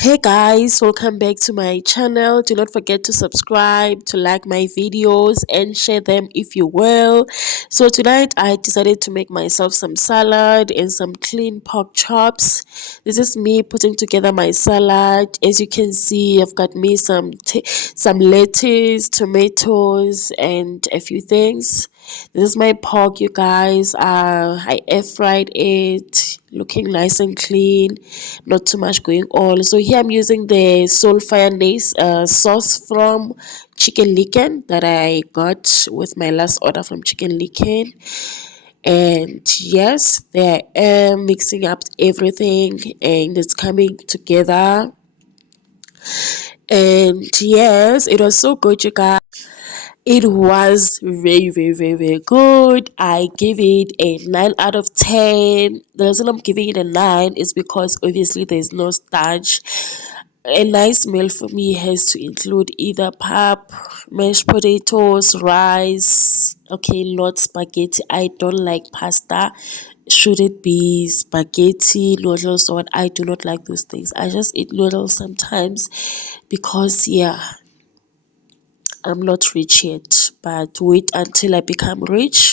Hey guys, welcome back to my channel. Do not forget to subscribe, to like my videos and share them if you will. So tonight I decided to make myself some salad and some clean pork chops. This is me putting together my salad. As you can see, I've got me some lettuce, tomatoes and a few things. This is my pork, you guys. I air fried it, looking nice and clean, not too much going on. So here I'm using the soul mayonnaise sauce from Chicken Licken that I got with my last order from Chicken Licken. And yes, there I am mixing up everything and it's coming together. And yes, it was so good, you guys. It was very good. I give it a 9 out of 10. The reason I'm giving it a 9 is because obviously there's no starch. A nice meal for me has to include either pap, mashed potatoes, rice. Okay, not spaghetti. I don't like pasta. Should it be spaghetti, noodles, or what? I do not like those things. I just eat noodles sometimes because, yeah, I'm not rich yet, but wait until I become rich.